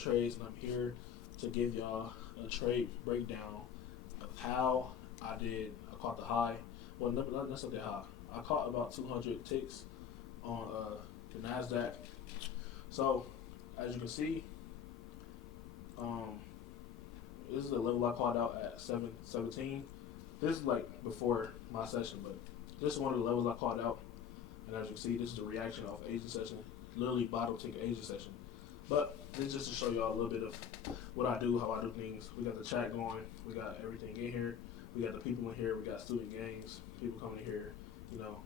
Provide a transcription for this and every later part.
trades, and I'm here to give y'all a trade breakdown of how I caught the high. Well, not necessarily high. I caught about 200 ticks on the Nasdaq. So as you can see, um, this is the level I caught out at 717. This is like before my session, but this is one of the levels I caught out. And as you can see, this is the reaction off Asian session. Literally bottom tick Asian session. But this is just to show y'all a little bit of what I do, how I do things. We got the chat going. We got everything in here. We got the people in here. We got student games. People coming in here,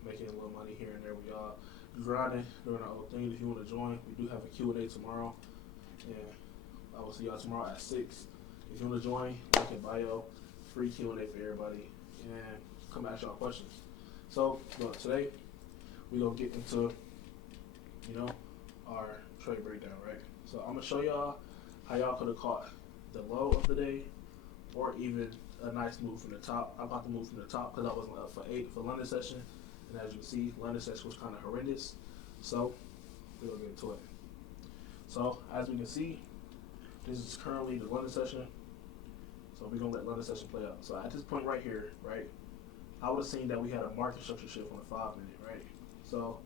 making a little money here and there. We all grinding doing our own thing. If you want to join, we do have a Q&A tomorrow. And I will see y'all tomorrow at 6. If you want to join, link in bio. Free Q&A for everybody. And come ask y'all questions. So, look, today, we're going to get into, our trade breakdown, right? So I'm going to show y'all how y'all could have caught the low of the day or even a nice move from the top. I caught the move from the top because I wasn't up for 8 for London session. And as you can see, London session was kind of horrendous. So we're going to get into it. So as we can see, this is currently the London session. So we're going to let London session play out. So at this point right here, right, I would have seen that we had a market structure shift on the 5 minute, right? So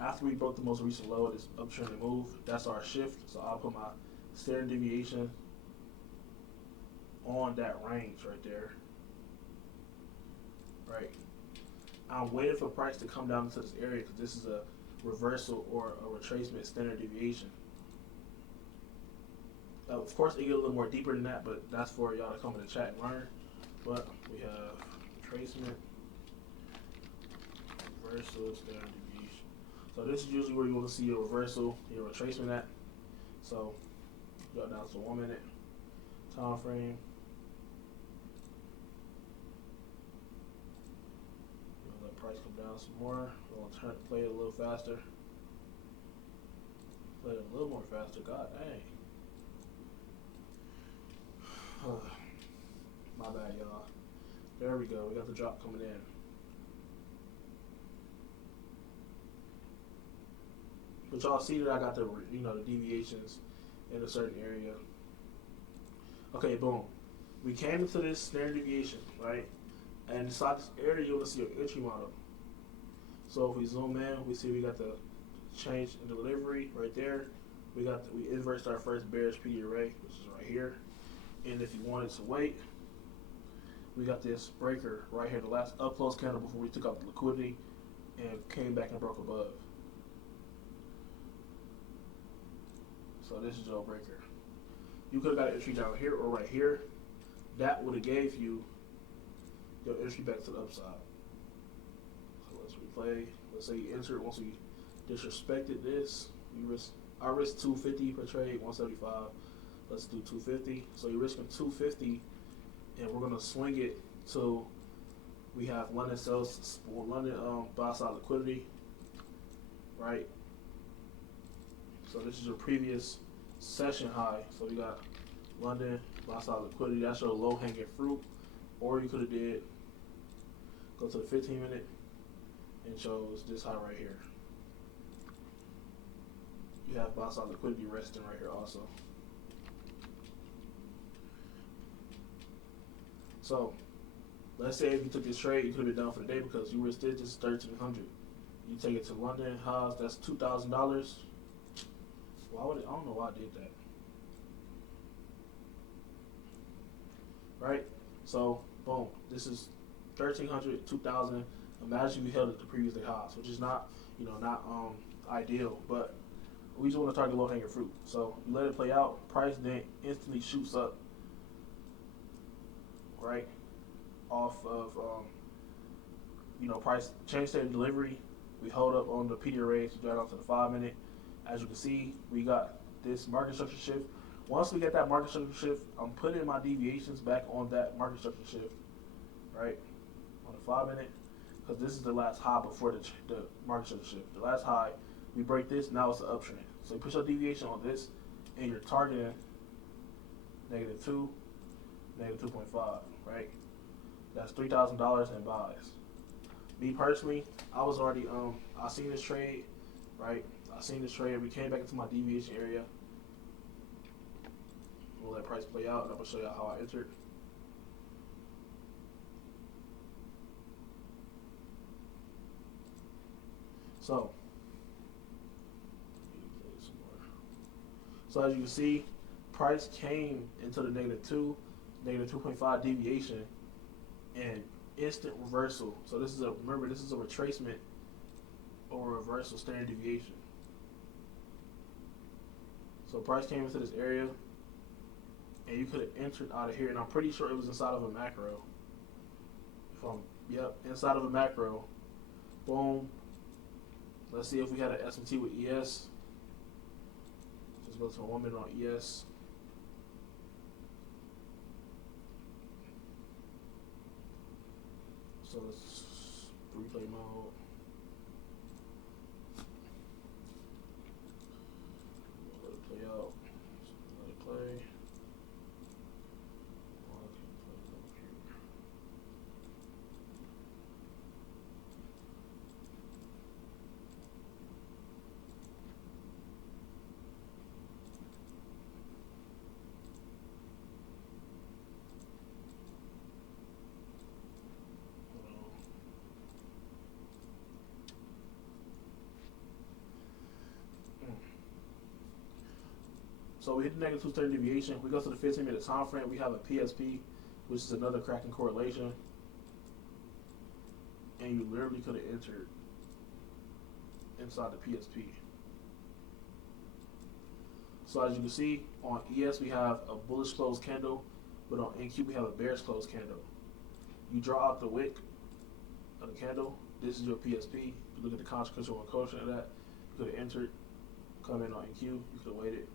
after we broke the most recent low of this uptrending move, that's our shift. So I'll put my standard deviation on that range right there. Right. I'm waiting for price to come down into this area because this is a reversal or a retracement standard deviation. Of course, it get a little more deeper than that, but that's for y'all to come in the chat and learn. But we have retracement, reversal, standard deviation. So this is usually where you want to see your reversal, your retracement at. So go down to 1 minute time frame. Let price come down some more. We'll play it a little faster. Play it a little more faster. God dang. My bad, y'all. There we go. We got the drop coming in. But y'all see that I got the the deviations in a certain area. Okay, boom. We came into this standard deviation, right? And inside this area, you're gonna see an entry model. So if we zoom in, we see we got the change in delivery right there. We inversed our first bearish PD array, which is right here. And if you wanted to wait, we got this breaker right here, the last up close candle before we took out the liquidity and came back and broke above. So this is your breaker. You could have got an entry down here or right here. That would have gave you your entry back to the upside. So let's replay. Let's say you entered once we disrespected this. I risked 250 per trade, 175. Let's do 250. So you're risking 250, and we're gonna swing it till we have London buy side liquidity, right? So this is your previous session high. So we got London buy side liquidity. That's your low hanging fruit. Or you could have did go to the 15 minute and chose this high right here. You have buy side liquidity resting right here also. So let's say if you took this trade, you could have been done for the day because you risked this 1,300. You take it to London highs, that's $2,000. Why would it? I don't know why I did that. Right? So boom, this is 1,300, 2,000. Imagine we held it the previous day highs, which is not, not ideal, but we just want to target low hanging fruit. So you let it play out. Price then instantly shoots up, right? Off of price change state of delivery. We hold up on the PD array to drag out to the 5 minute. As you can see, we got this market structure shift. Once we get that market structure shift, I'm putting my deviations back on that market structure shift, right? On the 5 minute, because this is the last high before the market structure shift. The last high, we break this, now it's an uptrend. So you put your deviation on this, and you're targeting -2, -2.5, right? That's $3,000 in buys. Me personally, I was already I seen this trade, right? I seen this trade. We came back into my deviation area. that price play out, and I'm gonna show y'all how I entered. So, so as you can see, price came into the -2, -2.5 deviation, and instant reversal. So this is a, remember, this is a retracement or reversal standard deviation. So price came into this area, and you could have entered out of here, and I'm pretty sure it was inside of a macro. Yep, inside of a macro. Boom. Let's see if we had an S&T with ES. Just go to 1 minute on ES. So let's replay mode. Let it play out. Let it play. So we hit the -2 standard deviation. We go to the 15-minute time frame. We have a PSP, which is another cracking correlation. And you literally could have entered inside the PSP. So as you can see, on ES we have a bullish closed candle, but on NQ we have a bearish closed candle. You draw out the wick of the candle. This is your PSP. You look at the consequential and quotient of that. You could have entered, come in on NQ. You could have waited.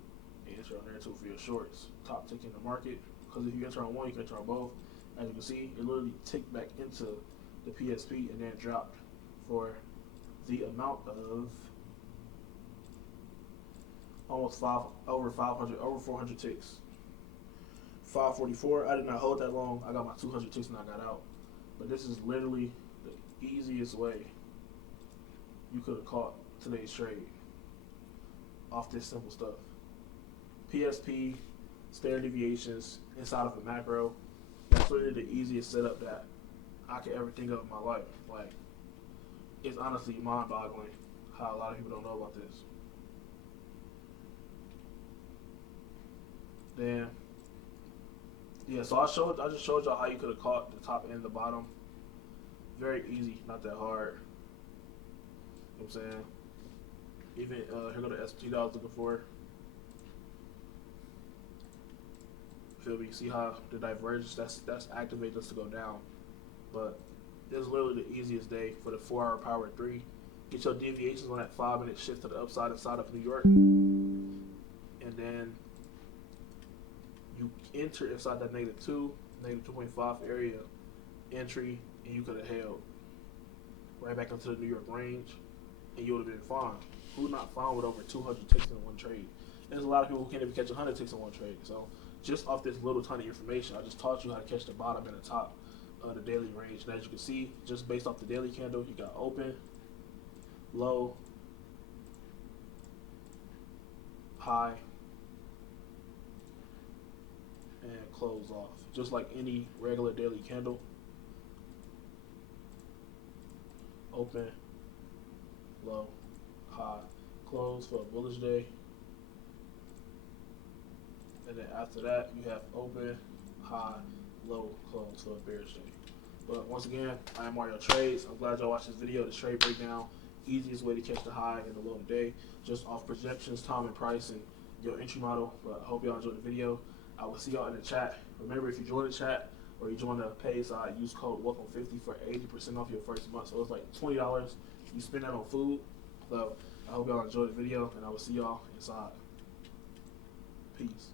Enter on there too for your shorts. Top tick in the market. Because if you enter on one, you can enter on both. As you can see, it literally ticked back into the PSP and then dropped for the amount of almost over 400 ticks. 544. I did not hold that long. I got my 200 ticks and I got out. But this is literally the easiest way you could have caught today's trade off this simple stuff. PSP, standard deviations inside of a macro. That's literally the easiest setup that I could ever think of in my life. Like, it's honestly mind-boggling how a lot of people don't know about this. Then, yeah, so I just showed y'all how you could have caught the top and the bottom. Very easy, not that hard. You know what I'm saying? Even here go the S&T that I was looking for. Feel me? See how the divergence that's activates us to go down. But it's literally the easiest day for the 4-hour power 3. Get your deviations on that 5-minute shift to the upside inside of New York, and then you enter inside that -2, -2.5 area entry, and you could have held right back into the New York range, and you would have been fine. Who's not fine with over 200 ticks in one trade? There's a lot of people who can't even catch 100 ticks in one trade. So just off this little tiny information, I just taught you how to catch the bottom and the top of the daily range. And as you can see, just based off the daily candle, you got open, low, high, and close off. Just like any regular daily candle. Open, low, high, close for a bullish day. And then after that, you have open, high, low, close for a bearish day. But once again, I am Mario Trades. I'm glad y'all watched this video. The trade breakdown, easiest way to catch the high and the low today, just off projections, time, and price, and your entry model. But I hope y'all enjoyed the video. I will see y'all in the chat. Remember, if you join the chat or you join the paid side, use code WHOPPING50 for 80% off your first month. So it's like $20. You spend that on food. So I hope y'all enjoyed the video, and I will see y'all inside. Peace.